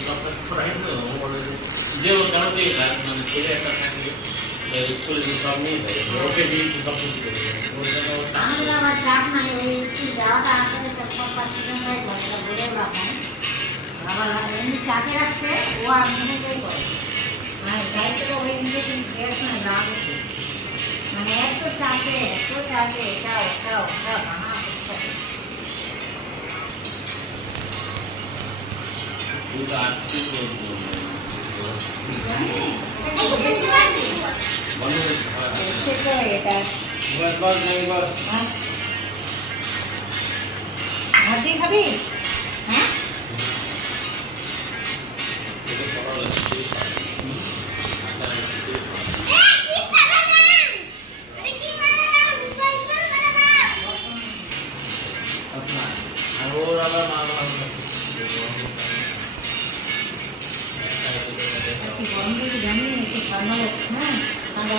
সবটা পড়াই তো বলে যে ওর কারণ দিয়ে মানে ছেলে একটা থাকলে স্কুলে যে সব নিয়ে যায় ওকে দিয়ে সব কিছু করে ওর জন্য আমার চাপ নাই ওই স্কুল যাওয়াটা আসলে সব পার্সেন্টাই ঘন্টা ঘুরে রাখেন আবার এমনি চাপে রাখছে ও আর নিজেকেই করে মানে যাইতে ওই নিজে কিন্তু পড়াশোনা লাভ হচ্ছে মানে এত চাপে এটাও বানা কিন্তু আসছি সেটাই এটা বস নেই বস ভাত খাবি হ্যাঁ এটা সকালে আর ওর আবার মা জানি একটু ঠান্ডা লাগছে হ্যাঁ ঠান্ডা